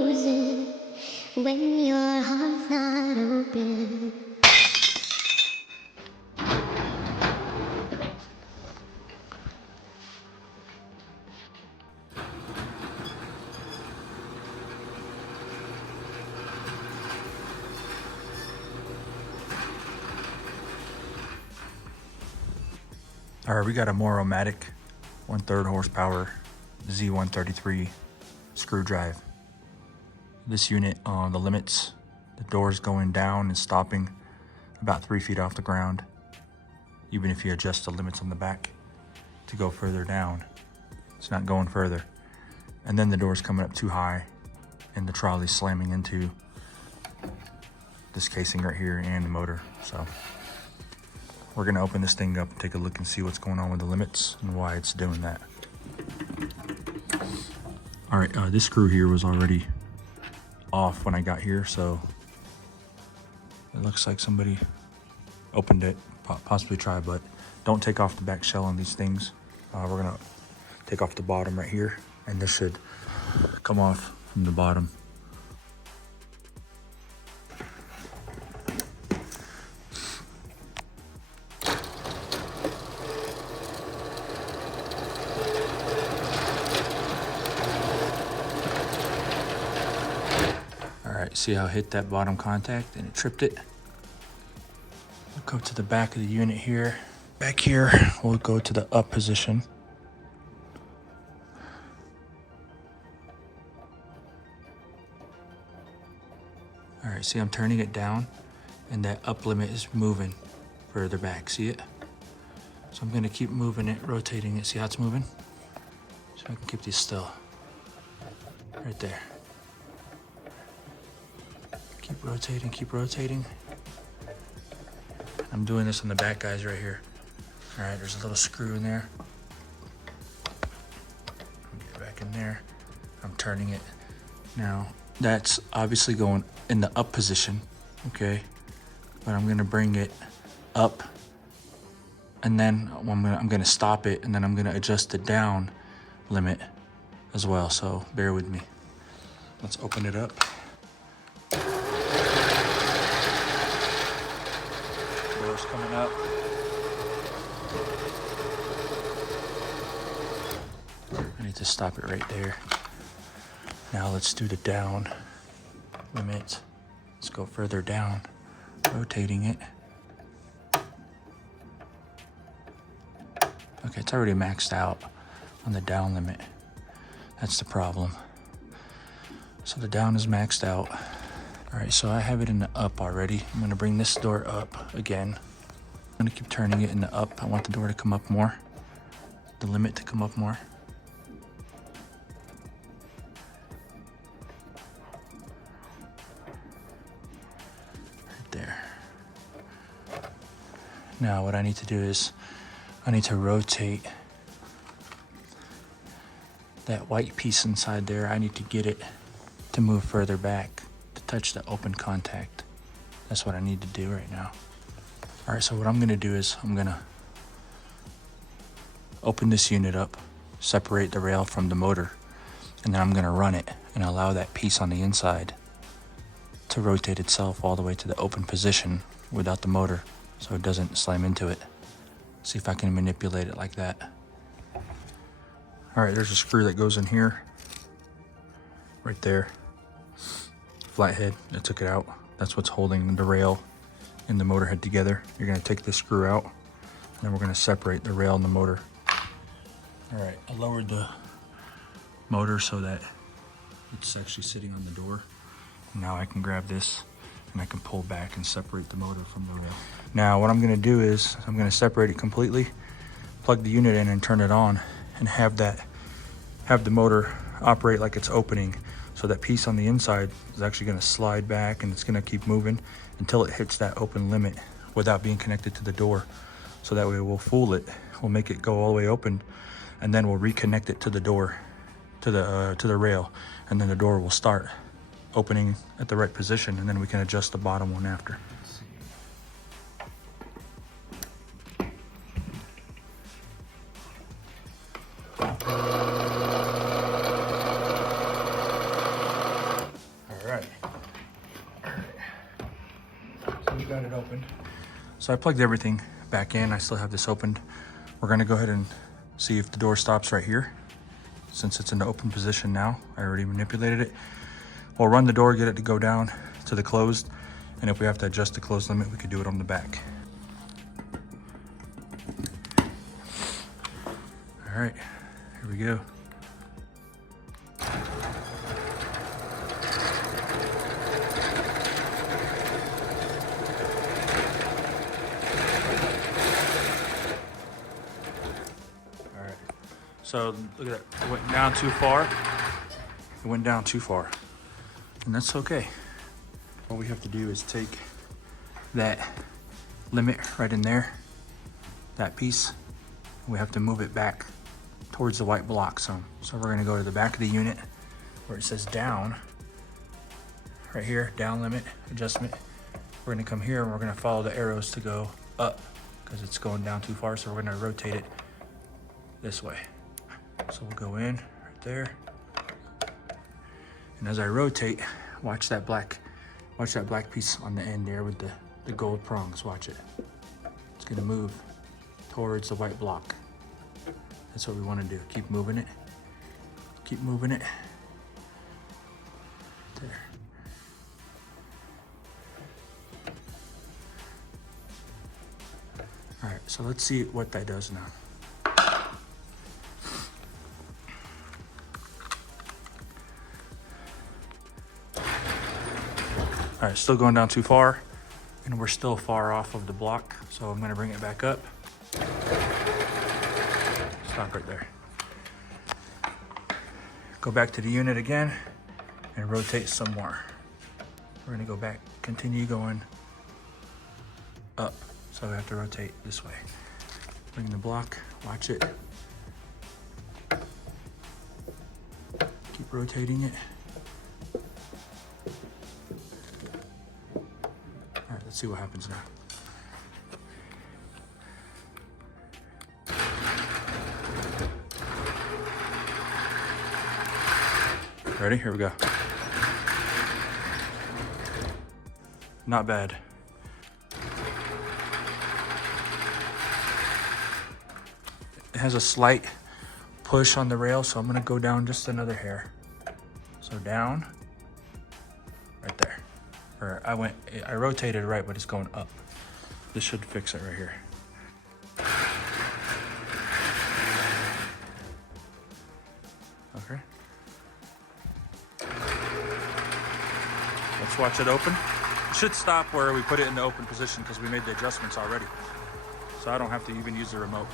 closes when your heart's not open. All right, we got a Moore-o-matic 1/3 horsepower Z133 screw drive. This unit on the limits, the door's going down and stopping about 3 feet off the ground. Even if you adjust the limits on the back to go further down, it's not going further. And then the door's coming up too high and the trolley's slamming into this casing right here and the motor. So we're gonna open this thing up and take a look and see what's going on with the limits and why it's doing that. All right, this screw here was already off when I got here, so it looks like somebody opened it, possibly tried, but don't take off the back shell on these things. We're gonna take off the bottom right here, and this should come off from the bottom. See how it hit that bottom contact and it tripped it? We'll go to the back of the unit here. Back here, we'll go to the up position. All right, see I'm turning it down and that up limit is moving further back, see it? So I'm gonna keep moving it, rotating it, see how it's moving? So I can keep these still, right there. Keep rotating, keep rotating. I'm doing this on the back guys right here. All right, there's a little screw in there. Get back in there. I'm turning it. Now, that's obviously going in the up position, okay? But I'm gonna bring it up and then I'm gonna stop it and then I'm gonna adjust the down limit as well, so bear with me. Let's open it up. Doors coming up. I need to stop it right there. Now let's do the down limit. Let's go further down, rotating it. Okay, it's already maxed out on the down limit. That's the problem. So the down is maxed out. All right, so I have it in the up already. I'm gonna bring this door up again. I'm gonna keep turning it in the up. I want the door to come up more, the limit to come up more. Right there. Now what I need to do is, I need to rotate that white piece inside there. I need to get it to move further back, touch the open contact. That's what I need to do right now. All right, so what I'm gonna do is I'm gonna open this unit up, separate the rail from the motor, and then I'm gonna run it and allow that piece on the inside to rotate itself all the way to the open position without the motor so it doesn't slam into it. See if I can manipulate it like that. All right, there's a screw that goes in here, right there. Flathead, I took it out. That's what's holding the rail and the motor head together. You're gonna take this screw out, and then we're gonna separate the rail and the motor. All right, I lowered the motor so that it's actually sitting on the door. Now I can grab this and I can pull back and separate the motor from the rail. Now what I'm gonna do is I'm gonna separate it completely, plug the unit in and turn it on, and have the motor operate like it's opening. So that piece on the inside is actually gonna slide back and it's gonna keep moving until it hits that open limit without being connected to the door. So that way we'll fool it, we'll make it go all the way open, and then we'll reconnect it to the door, to the rail, and then the door will start opening at the right position, and then we can adjust the bottom one after. open. So I plugged everything back in. I still have this opened. We're gonna go ahead and see if the door stops right here. Since it's in the open position now, I already manipulated it. We'll run the door, get it to go down to the closed. And if we have to adjust the closed limit, we could do it on the back. All right, here we go. So look at that, it went down too far. It went down too far, and that's okay. All we have to do is take that limit right in there, that piece. We have to move it back towards the white block some. So we're gonna go to the back of the unit where it says down, right here, down limit, adjustment. We're gonna come here and we're gonna follow the arrows to go up because it's going down too far. So we're gonna rotate it this way. So we'll go in right there. And as I rotate, watch that black piece on the end there with the gold prongs, watch it. It's gonna move towards the white block. That's what we wanna do. Keep moving it. Keep moving it. There. All right, so let's see what that does now. All right, still going down too far, and we're still far off of the block, so I'm gonna bring it back up. Stop right there. Go back to the unit again, and rotate some more. We're gonna go back, continue going up, so we have to rotate this way. Bring the block, watch it. Keep rotating it. All right, let's see what happens now. Ready? Here we go. Not bad. It has a slight push on the rail, so I'm gonna go down just another hair. So down, right there. Or I rotated right, but it's going up. This should fix it right here. Okay. Let's watch it open. It should stop where we put it in the open position because we made the adjustments already. So I don't have to even use the remote.